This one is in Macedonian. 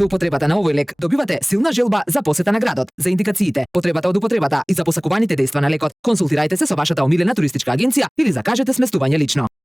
Со употребата на овој лек добивате силна желба за посета на градот. За индикациите, потребата од употребата и за посакуваните дејства на лекот, консултирајте се со вашата омилена туристичка агенција или закажете сместување лично.